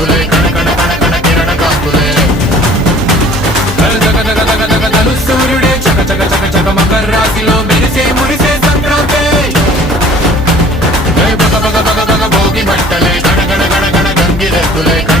కాంతులే కణ కణ కణ కణ కిరణ కాంతులే దగ దగ దగ దగ తలు సూర్యుడే చక చక చక చక మకర రాశిలో మెరిసే మురిసే సంక్రాంతి బగ బగ బగ బగ భోగి మంటలే గణ గణ గణ గణ గంగిరెద్దులే